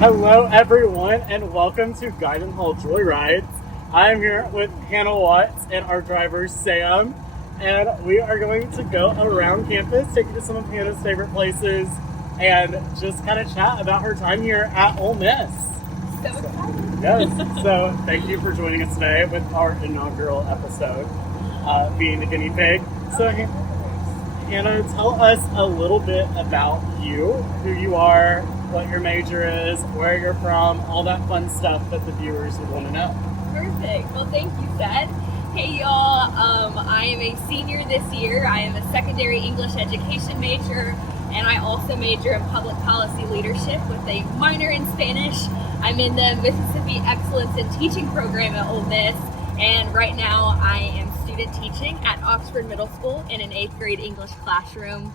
Hello, everyone, and welcome to Guyton Joy Rides. I'm here with Hannah Watts and our driver Sam, and we are going to go around campus, take you to some of Hannah's favorite places, and just kind of chat about her time here at Ole Miss. So excited. Yes, so thank you for joining us today with our inaugural episode, being the guinea pig. So, Hannah, tell us a little bit about you, who you are, what your major is, where you're from, all that fun stuff that the viewers would want to know. Perfect. Well, thank you, Seth. Hey, y'all. I am a senior this year. I am a secondary English education major, and I also major in public policy leadership with a minor in Spanish. I'm in the Mississippi Excellence in Teaching program at Ole Miss, and right now I am student teaching at Oxford Middle School in an 8th grade English classroom.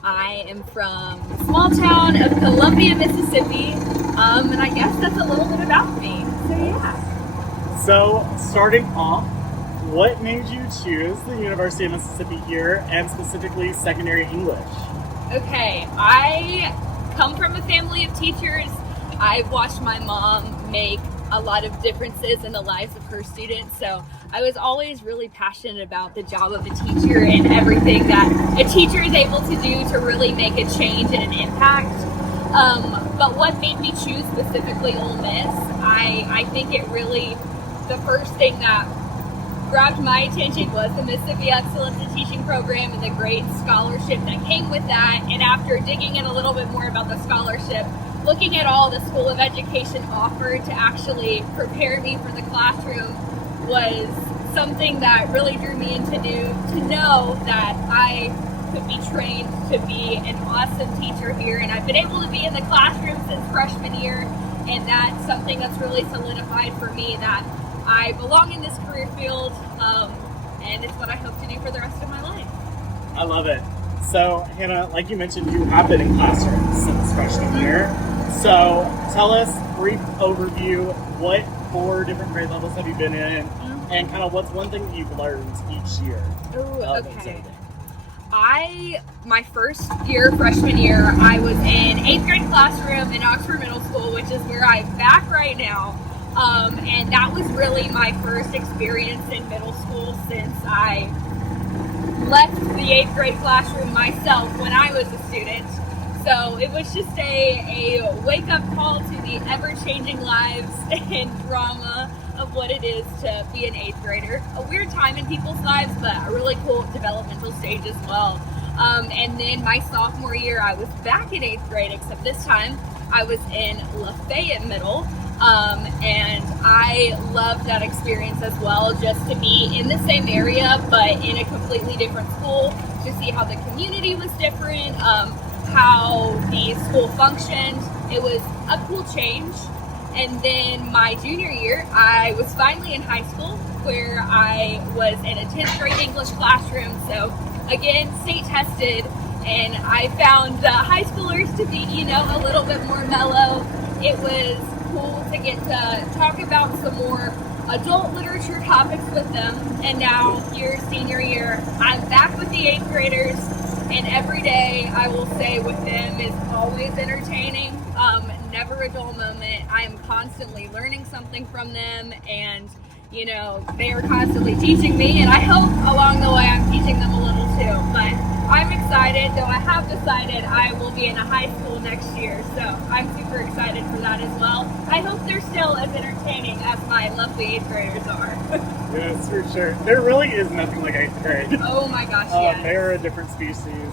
I am from the small town of Columbia, Mississippi, and I guess that's a little bit about me. So yeah. So, starting off, what made you choose the University of Mississippi here, and specifically secondary English? Okay, I come from a family of teachers. I've watched my mom make a lot of differences in the lives of her students, so I was always really passionate about the job of a teacher and everything that a teacher is able to do to really make a change and an impact. But what made me choose specifically Ole Miss, I think it really, the first thing that grabbed my attention was the Mississippi Excellence in Teaching program and the great scholarship that came with that. And after digging in a little bit more about the scholarship, looking at all the School of Education offered to actually prepare me for the classroom was something that really drew me in to know that I could be trained to be an awesome teacher here. And I've been able to be in the classroom since freshman year, and that's something that's really solidified for me that I belong in this career field, and it's what I hope to do for the rest of my life. I love it. So, Hannah, like you mentioned, you have been in classrooms since freshman year. So, tell us a brief overview. What 4 different grade levels have you been in? And kind of what's one thing that you've learned each year? Okay. My first year, freshman year, I was in 8th grade classroom in Oxford Middle School, which is where I'm back right now. And that was really my first experience in middle school since I left the 8th grade classroom myself when I was a student. So it was just a wake-up call to the ever-changing lives and drama of what it is to be an 8th grader. A weird time in people's lives, but a really cool developmental stage as well. And then my sophomore year, I was back in 8th grade, except this time I was in Lafayette Middle. And I loved that experience as well, just to be in the same area, but in a completely different school, to see how the community was different, how the school functioned. It was a cool change. And then my junior year, I was finally in high school, where I was in a 10th grade English classroom. So again, state tested, and I found the high schoolers to be, a little bit more mellow. It was cool to get to talk about some more adult literature topics with them. And now here, senior year, I'm back with the 8th graders, and every day, I will say, with them is always entertaining. Never a dull moment. I am constantly learning something from them, and they are constantly teaching me, and I hope along the way I'm teaching them a little too. But I'm excited, though I have decided I will be in a high school next year, so I'm super excited for that as well. I hope they're still as entertaining as my lovely 8th graders are. Yes, for sure. There really is nothing like 8th grade. Oh my gosh, yes. They're a different species.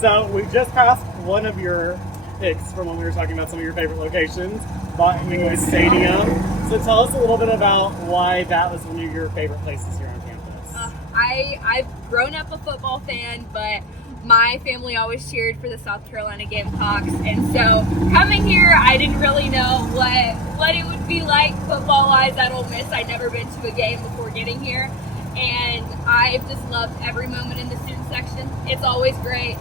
So we just passed one of your picks from when we were talking about some of your favorite locations, Hemingway Stadium. So tell us a little bit about why that was one of your favorite places here on campus. I've grown up a football fan, but my family always cheered for the South Carolina Gamecocks, and so coming here, I didn't really know what it would be like football-wise at Ole Miss. I'd never been to a game before getting here, and I've just loved every moment in the student section. It's always great.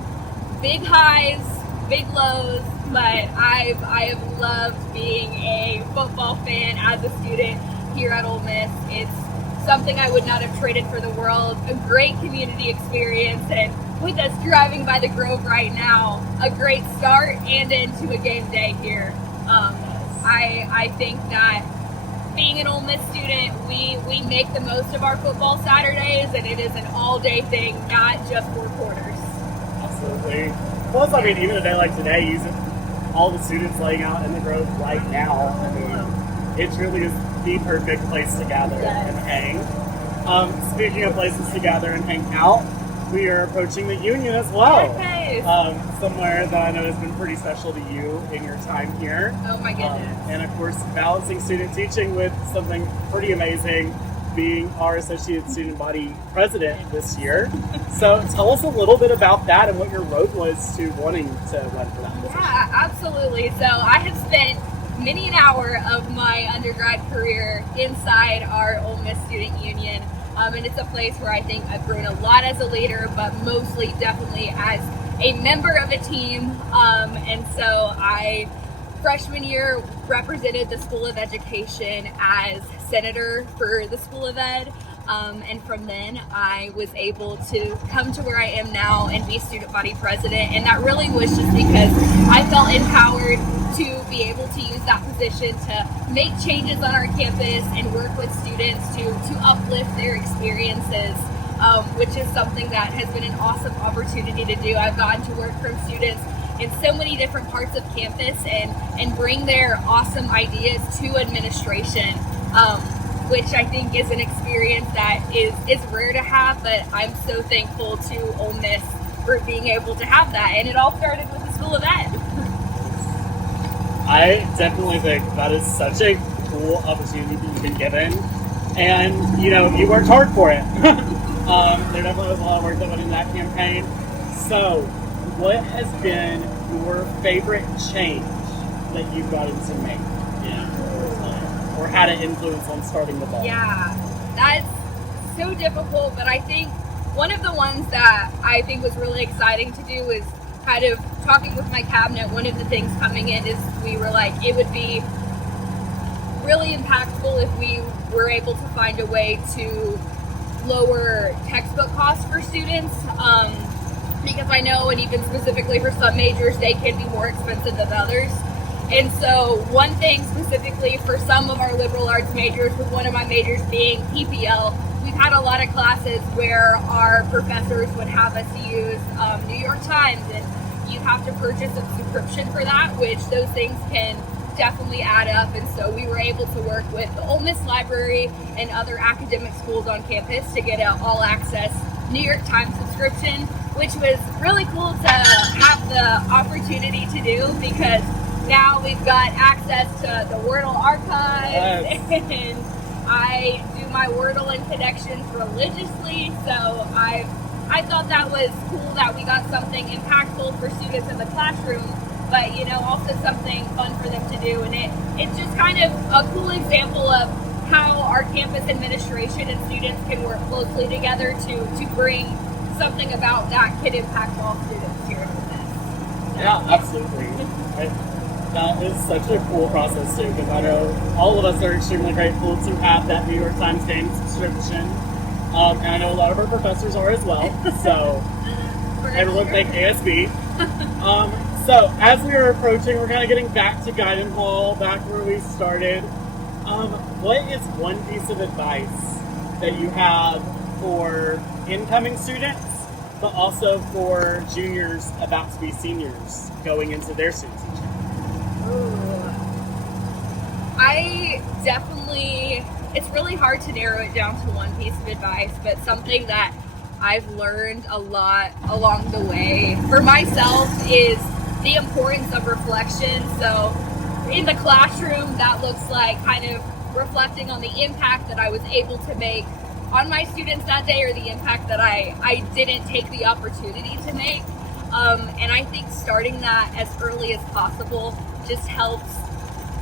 Big highs, big lows, but I have loved being a football fan as a student here at Ole Miss. It's something I would not have traded for the world. A great community experience, and with us driving by the Grove right now, a great start and into a game day here. I think that being an Ole Miss student, we make the most of our football Saturdays, and it is an all-day thing, not just 4 quarters. Absolutely. Plus, I mean, even a day like today, using all the students laying out in the grove right now, I mean, it truly is the perfect place to gather and hang. Speaking of places to gather and hang out, we are approaching the Union as well. Nice. Somewhere that I know has been pretty special to you in your time here. Oh my goodness. And of course, balancing student teaching with something pretty amazing, being our Associate Student Body President this year. So tell us a little bit about that and what your road was to wanting to run for that position. Yeah, absolutely. So I have spent many an hour of my undergrad career inside our Ole Miss Student Union. And it's a place where I think I've grown a lot as a leader, but mostly definitely as a member of a team. And so I, freshman year, represented the School of Education as senator for the School of Ed. And from then I was able to come to where I am now and be student body president. And that really was just because I felt empowered to be able to use that position to make changes on our campus and work with students to uplift their experiences, which is something that has been an awesome opportunity to do. I've gotten to work from students in so many different parts of campus and bring their awesome ideas to administration, which I think is an experience that is rare to have, but I'm so thankful to Ole Miss for being able to have that. And it all started with the School of Ed. I definitely think that is such a cool opportunity that you've been given. And, you know, you worked hard for it. There definitely was a lot of work that went in that campaign. So, what has been your favorite change that you've gotten to make? Or had an influence on starting the ball? Yeah, that's so difficult, but I think one of the ones that I think was really exciting to do is kind of talking with my cabinet. One of the things coming in is we were like, it would be really impactful if we were able to find a way to lower textbook costs for students, because I know, and even specifically for some majors, they can be more expensive than others. And so one thing specifically for some of our liberal arts majors, with one of my majors being PPL, we've had a lot of classes where our professors would have us use New York Times, and you have to purchase a subscription for that, which those things can definitely add up. And so we were able to work with the Ole Miss Library and other academic schools on campus to get an all-access New York Times subscription, which was really cool to have the opportunity to do, because now we've got access to the Wordle archives, and I do my Wordle and connections religiously, so I thought that was cool that we got something impactful for students in the classroom, but you know, also something fun for them to do. And it's just kind of a cool example of how our campus administration and students can work closely together to bring something about that can impact all students here in Ole Miss. Yeah, absolutely. That is such a cool process too, because I know all of us are extremely grateful to have that New York Times game subscription. And I know a lot of our professors are as well, so everyone thank ASB. So as we are approaching, we're kind of getting back to Guyton Hall, back where we started. What is one piece of advice that you have for incoming students, but also for juniors about to be seniors going into their student teaching? I definitely, it's really hard to narrow it down to one piece of advice, but something that I've learned a lot along the way for myself is the importance of reflection. So in the classroom, that looks like kind of reflecting on the impact that I was able to make on my students that day, or the impact that I didn't take the opportunity to make. And I think starting that as early as possible just helps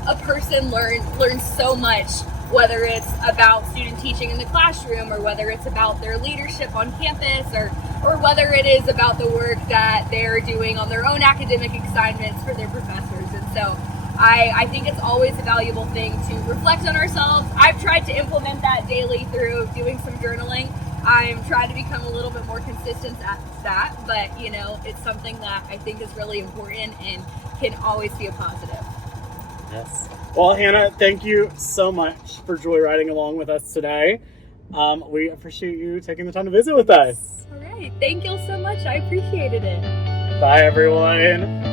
a person learn so much, whether it's about student teaching in the classroom, or whether it's about their leadership on campus, or whether it is about the work that they're doing on their own academic assignments for their professors. And so I think it's always a valuable thing to reflect on ourselves. I've tried to implement that daily through doing some journaling. I'm trying to become a little bit more consistent at that, but you know, it's something that I think is really important and can always be a positive. Yes. Well, Hannah, thank you so much for joyriding along with us today. We appreciate you taking the time to visit with us. All right. Thank you so much. I appreciated it. Bye, everyone.